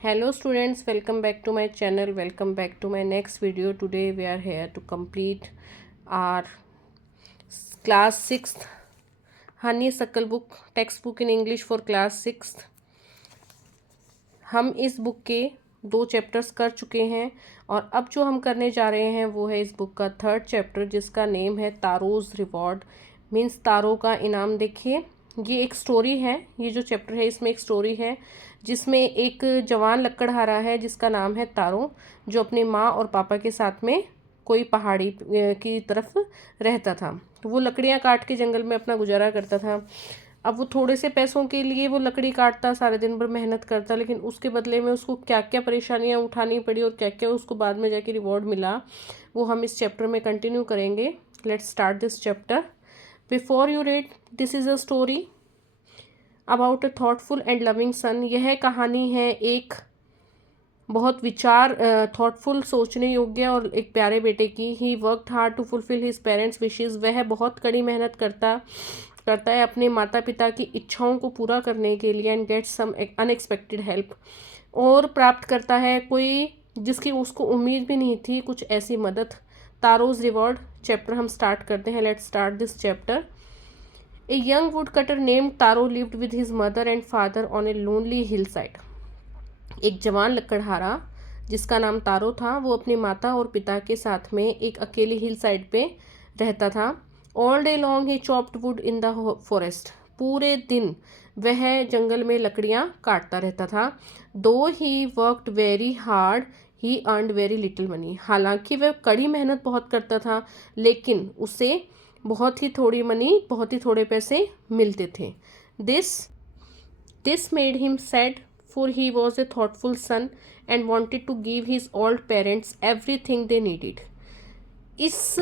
Hello students, welcome back to my channel. Welcome back to my next video. Today we are here to complete our class 6th honeysuckle book, textbook in English for class 6th. हम इस book के 2 chapters कर चुके हैं और अब जो हम करने जा रहे हैं वो है इस बुक का 3rd चैप्टर, जिसका नेम है तारोज़ रिवॉर्ड, मीन्स तारों का इनाम। देखिए, ये एक स्टोरी है। ये जो चैप्टर है इसमें एक स्टोरी है जिसमें एक जवान लकड़हारा है जिसका नाम है तारो, जो अपनी माँ और पापा के साथ में कोई पहाड़ी की तरफ रहता था। तो वो लकड़ियाँ काट के जंगल में अपना गुजारा करता था। अब वो थोड़े से पैसों के लिए वो लकड़ी काटता, सारे दिन भर मेहनत करता, लेकिन उसके बदले में उसको क्या क्या परेशानियाँ उठानी पड़ी और क्या क्या उसको बाद में जाके रिवॉर्ड मिला, वो हम इस चैप्टर में कंटिन्यू करेंगे। Let's start this chapter. Before you read, this is a story about a thoughtful and loving son. यह कहानी है एक बहुत विचार थॉटफुल, सोचने योग्य और एक प्यारे बेटे की। He worked hard to fulfil his parents wishes. वह बहुत कड़ी मेहनत करता है अपने माता पिता की इच्छाओं को पूरा करने के लिए। And get some unexpected help, और प्राप्त करता है कोई जिसकी उसको उम्मीद भी नहीं थी, कुछ ऐसी मदद। तारोज़ रिवॉर्ड चैप्टर हम स्टार्ट करते हैं। Let's start this chapter. A young woodcutter named Taro lived with his mother and father on a lonely hillside. एक जवान लकड़हारा जिसका नाम तारो था, वो अपनी माता और पिता के साथ में एक अकेली हिल साइड पे रहता था। All day long he chopped would in the forest. पूरे दिन वह जंगल में लकड़ियाँ काटता रहता था। दो he worked very hard he earned very little money. हालांकि वह कड़ी मेहनत बहुत करता था, लेकिन उसे बहुत ही थोड़ी मनी, बहुत ही थोड़े पैसे मिलते थे। This this made him sad, for he was a thoughtful son and wanted to give his old parents everything they needed. इस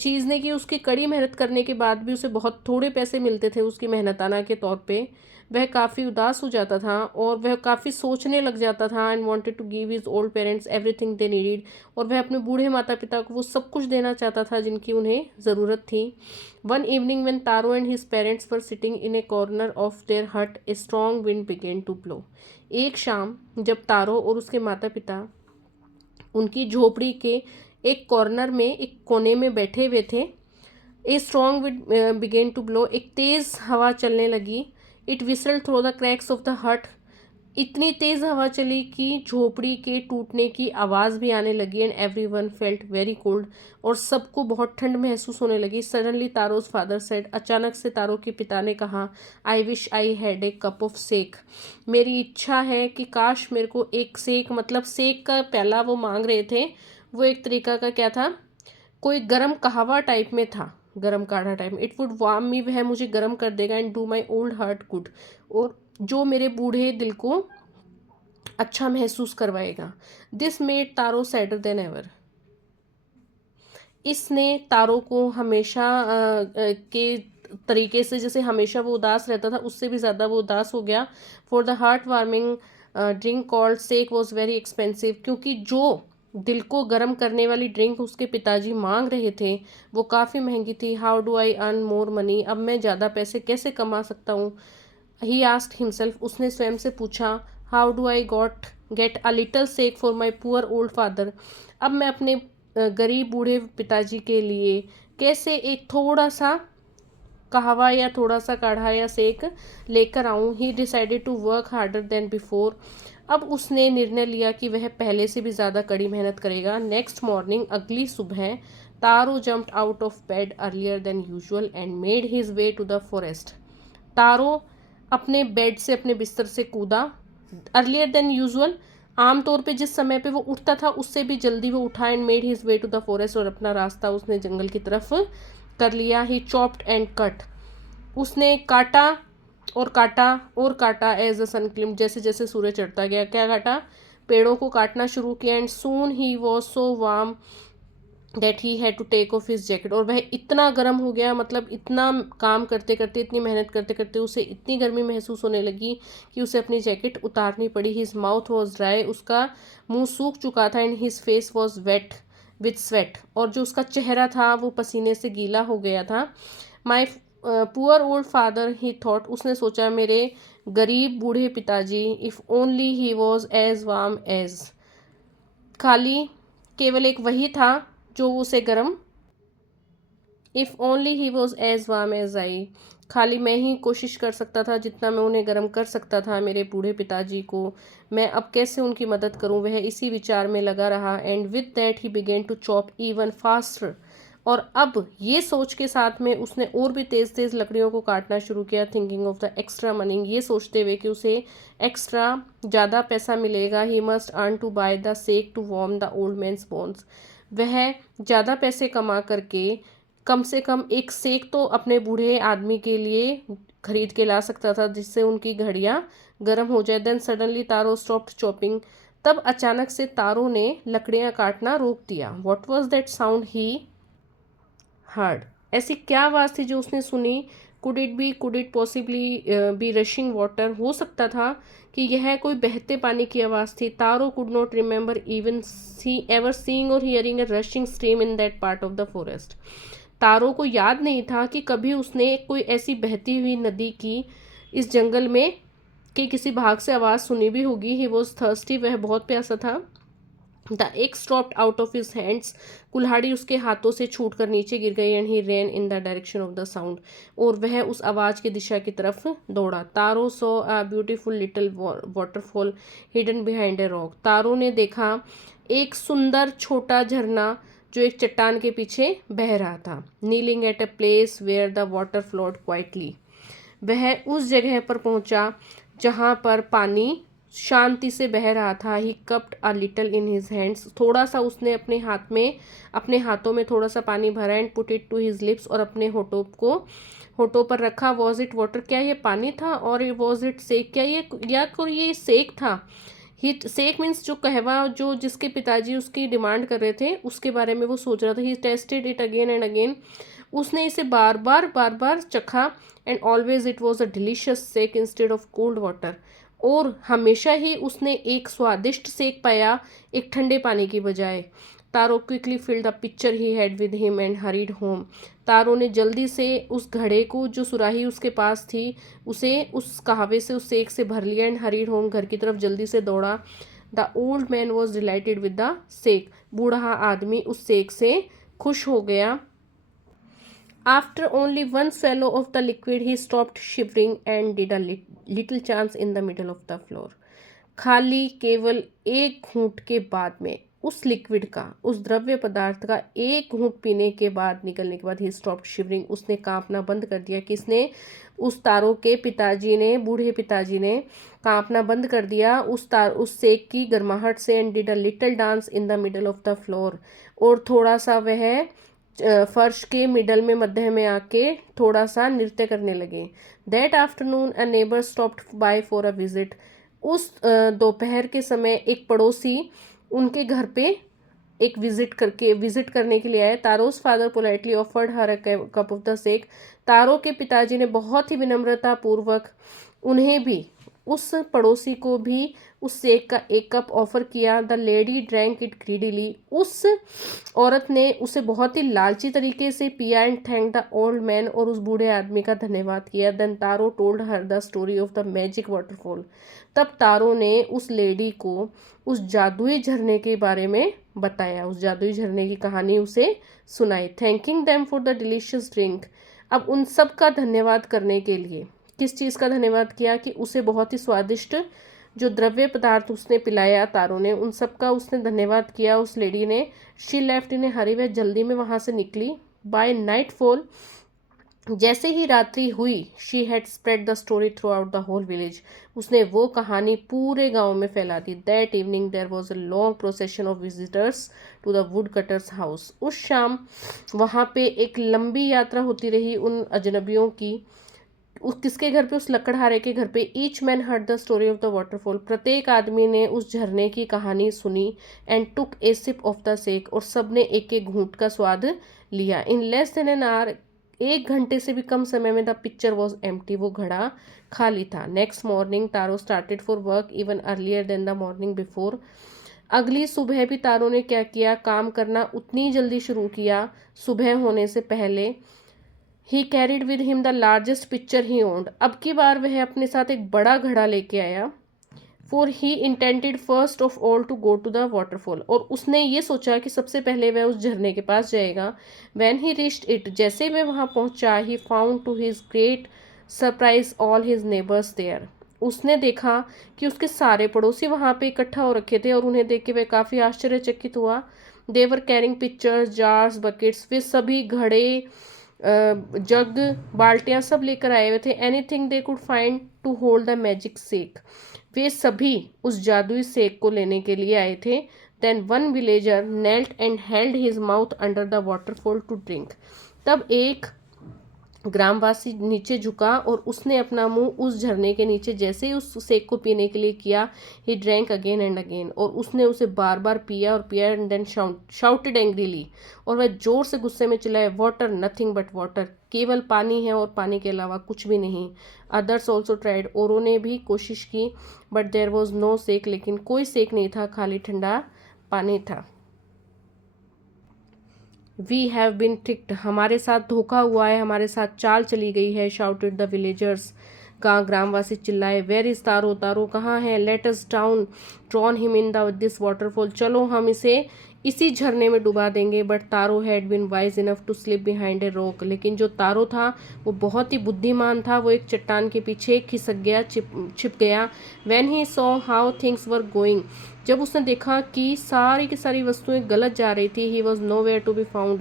चीज़ ने कि उसकी कड़ी मेहनत करने के बाद भी उसे बहुत थोड़े पैसे मिलते थे उसकी मेहनताना के तौर पे, वह काफ़ी उदास हो जाता था और वह काफ़ी सोचने लग जाता था। And wanted to give his old parents everything they needed, और वह अपने बूढ़े माता पिता को वो सब कुछ देना चाहता था जिनकी उन्हें ज़रूरत थी। One evening when Taro and his parents were sitting in a corner of their hut, a strong wind began to blow. एक शाम जब तारो और उसके माता पिता उनकी झोपड़ी के एक कॉर्नर में, एक कोने में बैठे हुए थे, a strong wind began to blow, एक तेज़ हवा चलने लगी। It whistled through the cracks of the hut. इतनी तेज़ हवा चली कि झोपड़ी के टूटने की आवाज़ भी आने लगी। And every one felt very cold, और सबको बहुत ठंड महसूस होने लगी। सडनली तारोज फादर सेड, अचानक से तारो के पिता ने कहा, I wish I had a cup of sake. मेरी इच्छा है कि काश मेरे को एक सेक, मतलब सेक का प्याला वो मांग रहे थे। वो एक तरीका का क्या था, कोई गर्म कहवा टाइप में था, गर्म काढ़ा टाइप में। इट वुड वार्म मी, वह मुझे गर्म कर देगा। And do my old heart good, और जो मेरे बूढ़े दिल को अच्छा महसूस करवाएगा। This made taro sadder then ever. इसने तारो को हमेशा के तरीके से, जैसे हमेशा वो उदास रहता था उससे भी ज़्यादा वो उदास हो गया। For the heart warming drink called sake was very expensive, क्योंकि जो दिल को गर्म करने वाली ड्रिंक उसके पिताजी मांग रहे थे वो काफ़ी महंगी थी। How do I earn more money, अब मैं ज़्यादा पैसे कैसे कमा सकता हूँ। ही आस्क्ड हिमसेल्फ, उसने स्वयं से पूछा। How do I get a little sake for my poor old father, अब मैं अपने गरीब बूढ़े पिताजी के लिए कैसे एक थोड़ा सा कहवा या थोड़ा सा काढ़ा या सेक लेकर आऊँ। He decided to work harder than before, अब उसने निर्णय लिया कि वह पहले से भी ज़्यादा कड़ी मेहनत करेगा। नेक्स्ट मॉर्निंग, अगली सुबह, Taro jumped out of bed earlier than usual and made his way to the forest. Taro अपने बेड से, अपने बिस्तर से कूदा। अर्लियर देन यूजुअल, आमतौर पे जिस समय पे वो उठता था उससे भी जल्दी वो उठा। And made his way to the forest, और अपना रास्ता उसने जंगल की तरफ कर लिया। ही चॉप्ड एंड कट, उसने काटा और काटा और काटा। एज अ सन क्लिम्ड, जैसे जैसे सूर्य चढ़ता गया, क्या काटा, पेड़ों को काटना शुरू किया। And soon he was so warm that he had to take off his jacket, और वह इतना गर्म हो गया, मतलब इतना काम करते करते, इतनी मेहनत करते करते उसे इतनी गर्मी महसूस होने लगी कि उसे अपनी जैकेट उतारनी पड़ी। हिज माउथ वॉज ड्राई, उसका मुंह सूख चुका था। And his face was wet with sweat, और जो उसका चेहरा था वो पसीने से गीला हो गया था। My poor old father he thought, उसने सोचा, मेरे गरीब बूढ़े पिताजी, if only he was as warm as. खाली केवल एक वही था जो उसे गर्म, if only he was as warm as I, खाली मैं ही कोशिश कर सकता था जितना मैं उन्हें गर्म कर सकता था मेरे बूढ़े पिताजी को। मैं अब कैसे उनकी मदद करूं, वह इसी विचार में लगा रहा। And with that he began to chop even faster. और अब ये सोच के साथ में उसने और भी तेज़ तेज़ लकड़ियों को काटना शुरू किया, thinking of the extra money, ये सोचते हुए कि उसे एक्स्ट्रा ज़्यादा पैसा मिलेगा। He must earn to buy the sake to warm the old man's bones. वह ज़्यादा पैसे कमा करके कम से कम एक सेक तो अपने बूढ़े आदमी के लिए खरीद के ला सकता था जिससे उनकी घड़ियां गर्म हो जाए। देन सडनली तारो स्टॉप्ड चॉपिंग। तब अचानक से तारो ने लकड़ियां काटना रोक दिया। What was that sound he heard. ऐसी क्या आवाज़ थी जो उसने सुनी। Could it possibly be rushing water. हो सकता था कि यह कोई बहते पानी की आवाज़ थी। Taro could not remember even ever seeing or hearing a rushing stream in that part of the forest. Taro को याद नहीं था कि कभी उसने कोई ऐसी बहती हुई नदी की इस जंगल में कि किसी भाग से आवाज़ सुनी भी होगी। ही वॉज थर्स्टी, वह बहुत प्यासा था। The axe dropped out of his hands, कुल्हाड़ी उसके हाथों से छूट कर नीचे गिर गई। And he ran in the direction of the sound, और वह उस आवाज़ की दिशा की तरफ दौड़ा। Taro saw a beautiful little waterfall hidden behind a rock. तारो ने देखा एक सुंदर छोटा झरना जो एक चट्टान के पीछे बह रहा था। Kneeling at a place where the water flowed quietly, वह उस जगह पर पहुंचा जहां पर पानी शांति से बह रहा था। He cupped a little in his hands, थोड़ा सा उसने अपने हाथों में थोड़ा सा पानी भरा। And put it to his lips, और अपने होठों पर रखा। वॉज इट वाटर, क्या ये पानी था? और वॉज इट सेक, क्या ये सेक था? ही सेक मीन्स जो कहवा, जो जिसके पिताजी उसकी डिमांड कर रहे थे उसके बारे में वो सोच रहा था। He tasted it again and again, उसने इसे बार बार चखा। And always it was a delicious sake instead of cold water, और हमेशा ही उसने एक स्वादिष्ट सेक पाया एक ठंडे पानी की बजाय। Taro quickly filled the pitcher he had with him and hurried home. तारो ने जल्दी से उस घड़े को, जो सुराही उसके पास थी, उसे उस कहवे से, उस सेक से भर लिया। एंड हरीड होम, घर की तरफ जल्दी से दौड़ा। The old man was dilated with the sake, बूढ़ा आदमी उस सेक से खुश हो गया। After only one swallow of the liquid, he stopped shivering and did a little chance in the middle of the floor. खाली केवल एक घूंट के बाद में उस लिक्विड का, उस द्रव्य पदार्थ का एक घूंट पीने के बाद, निकलने के बाद, ही स्टॉप्ड शिवरिंग, उसने कांपना बंद कर दिया। किसने? उस तारो के पिताजी ने, बूढ़े पिताजी ने कांपना बंद कर दिया उस सेक की गर्माहट से। And did a little dance in the middle of the floor, और थोड़ा सा वह फर्श के मिडल में, मध्य में आके थोड़ा सा नृत्य करने लगे। That afternoon a neighbour stopped bye for a visit, उस दोपहर के समय एक पड़ोसी उनके घर पे विजिट करने के लिए आए। Taro's father politely offered her a cup of the sake, तारो के पिताजी ने बहुत ही विनम्रता पूर्वक उन्हें भी, उस पड़ोसी को भी उस सेक का एक कप ऑफर किया। The lady drank it greedily, उस औरत ने उसे बहुत ही लालची तरीके से पिया। And thank the old man, और उस बूढ़े आदमी का धन्यवाद किया। Then Taro told her the story of the magic waterfall, तब तारो ने उस लेडी को उस जादुई झरने के बारे में बताया, उस जादुई झरने की कहानी उसे सुनाई। Thanking them for the delicious drink, अब उन सब का धन्यवाद करने के लिए, किस चीज़ का धन्यवाद किया? कि उसे बहुत ही स्वादिष्ट जो द्रव्य पदार्थ उसने पिलाया तारो ने, उन सब का उसने धन्यवाद किया उस लेडी ने। शी लेफ्ट इन ए हरी, वह जल्दी में वहाँ से निकली। बाय नाइट फॉल, जैसे ही रात्रि हुई, she had spread the story throughout the whole village, उसने वो कहानी पूरे गांव में फैला दी। That evening there was a long procession of visitors to the woodcutter's house, उस शाम वहाँ पे एक लंबी यात्रा होती रही उन अजनबियों की। किसके घर पे? उस लकड़हारे के घर पे। Each man heard the story of the waterfall, प्रत्येक आदमी ने उस झरने की कहानी सुनी। And took a sip of the sake, और सब ने एक एक घूंट का स्वाद लिया। In less than an hour, एक घंटे से भी कम समय में, द पिक्चर वॉज एम्प्टी, वो घड़ा खाली था। Next morning Taro started for work even earlier than the morning before, अगली सुबह भी तारो ने क्या किया? काम करना उतनी जल्दी शुरू किया सुबह होने से पहले। ही carried with him the largest picture he owned. अब की बार वह अपने साथ एक बड़ा घड़ा लेके आया। For he intended first of all to go to the waterfall, और उसने ये सोचा कि सबसे पहले वह उस झरने के पास जाएगा। वैन ही रीच्ड इट, जैसे वह वहाँ पहुँचा, he found to his great surprise all his neighbours there. उसने देखा कि उसके सारे पड़ोसी वहाँ पे इकट्ठा हो रखे थे और उन्हें देख के वह काफ़ी आश्चर्यचकित हुआ। They were carrying pitchers, jars, buckets, वे सभी घड़े, जग, बाल्टियाँ सब लेकर आए हुए थे। Anything they could find to hold the magic sake, वे सभी उस जादुई सेक को लेने के लिए आए थे। Then one villager knelt and held his mouth under the waterfall to drink, तब एक ग्रामवासी नीचे झुका और उसने अपना मुंह उस झरने के नीचे जैसे ही उस सेक को पीने के लिए किया, he drank again and again, और उसने उसे बार बार पिया और पिया। एंड देन शाउटेड एंग्रीली, और वह जोर से गुस्से में चिल्लाए, वाटर, नथिंग बट वाटर, केवल पानी है और पानी के अलावा कुछ भी नहीं। अदर्स ऑल्सो ट्राइड, औरों ने भी कोशिश की, बट देयर वॉज नो सेक, लेकिन कोई सेक नहीं था, खाली ठंडा पानी था। वी हैव बीन ट्रिक्ड, हमारे साथ धोखा हुआ है, हमारे साथ चाल चली गई है। शाउटेड द विलेजर्स, ग्रामवासी चिल्लाए। वेर इज तारो, तारो कहाँ है? Let us down drown him in the this waterfall, चलो हम इसे इसी झरने में डुबा देंगे। But Taro had been wise enough to slip behind a rock, लेकिन जो तारो था वो बहुत ही बुद्धिमान था, वो एक चट्टान के पीछे खिसक गया, छिप गया। When he saw how things were going, जब उसने देखा कि सारी की सारी वस्तुएं गलत जा रही थी, he was nowhere to be found,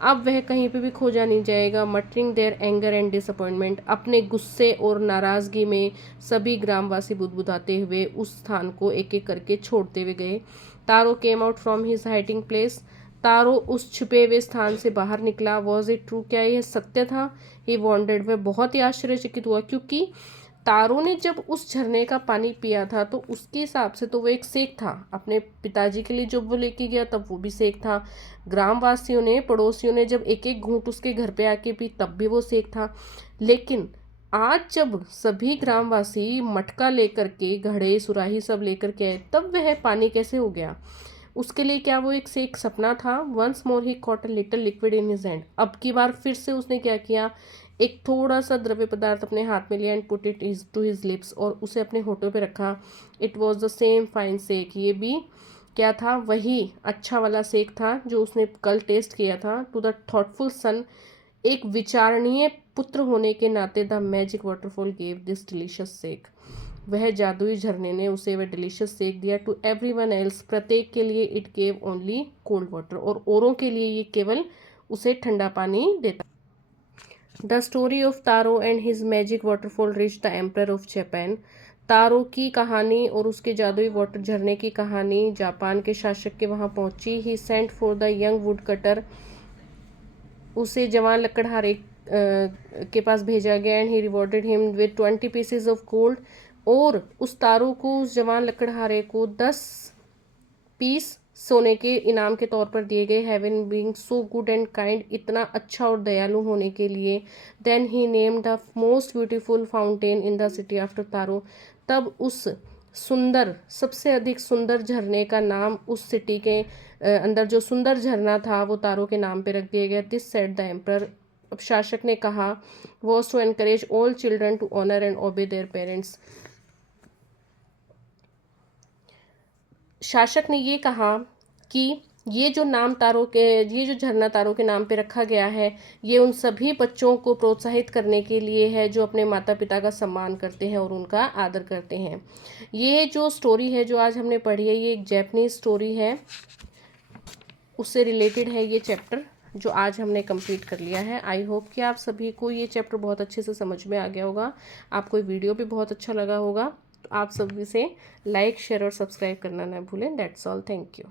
अब वह कहीं पे भी खोजा नहीं जाएगा। Muttering their anger and disappointment, अपने गुस्से और नाराज़गी में सभी ग्रामवासी बुदबुदाते हुए उस स्थान को एक एक करके छोड़ते हुए गए। Taro came out from his hiding place, Taro उस छुपे हुए स्थान से बाहर निकला। वॉज इट ट्रू, क्या यह सत्य था? ही वॉन्डेड, वह बहुत ही आश्चर्यचकित हुआ, क्योंकि तारो ने जब उस झरने का पानी पिया था तो उसके हिसाब से तो वो एक सेक था। अपने पिताजी के लिए जब वो लेके गया तब वो भी सेक था। ग्रामवासियों ने, पड़ोसियों ने जब एक एक घूंट उसके घर पे आके पी तब भी वो सेक था। लेकिन आज जब सभी ग्रामवासी मटका लेकर के, घड़े, सुराही सब लेकर के आए, तब वह पानी कैसे हो गया? उसके लिए क्या वो एक से एक सपना था? Once more he caught a little liquid in his hand, अब की बार फिर से उसने क्या किया, एक थोड़ा सा द्रव्य पदार्थ अपने हाथ में लिया and put it is to his lips, और उसे अपने होठों पे रखा। It was the same fine sake, ये भी क्या था? वही अच्छा वाला सेक था जो उसने कल टेस्ट किया था। टू द थॉटफुल सन, एक विचारणीय पुत्र होने के नाते, the magic waterfall gave this delicious sake, वह जादुई झरने ने उसे वह डिलीशियस सेक दिया। टू एवरीवन एल्स, प्रत्येक के लिए it gave only cold water, और औरों के लिए ये केवल उसे ठंडा पानी देता। The story of Taro and his magic waterfall reach the emperor of Japan, Taro की कहानी और उसके जादुई वाटर झरने की कहानी जापान के शासक के वहाँ पहुँची। He sent for the young woodcutter, उसे जवान लकड़हारे के पास भेजा गया। And he rewarded him with 20 pieces of gold, और उस तारो को, उस जवान लकड़हारे को 10 पीस सोने के इनाम के तौर पर दिए गए। Having being so good and kind, इतना अच्छा और दयालु होने के लिए। Then he named the most beautiful fountain in the city after Taro, तब उस सुंदर, सबसे अधिक सुंदर झरने का नाम उस सिटी के अंदर जो सुंदर झरना था वो तारो के नाम पे रख दिया गया। दिस सेड द एम्पर, अब शासक ने कहा, was to encourage all children to honour and obey their parents, शासक ने ये कहा कि ये जो नाम तारो के, ये जो झरना तारो के नाम पे रखा गया है, ये उन सभी बच्चों को प्रोत्साहित करने के लिए है जो अपने माता पिता का सम्मान करते हैं और उनका आदर करते हैं। ये जो स्टोरी है जो आज हमने पढ़ी है, ये एक जैपनीज स्टोरी है, उससे रिलेटेड है ये चैप्टर जो आज हमने कंप्लीट कर लिया है। आई होप कि आप सभी को ये चैप्टर बहुत अच्छे से समझ में आ गया होगा, आपको ये वीडियो भी बहुत अच्छा लगा होगा। तो आप सभी से लाइक, शेयर और सब्सक्राइब करना ना भूलें। That's all, thank you.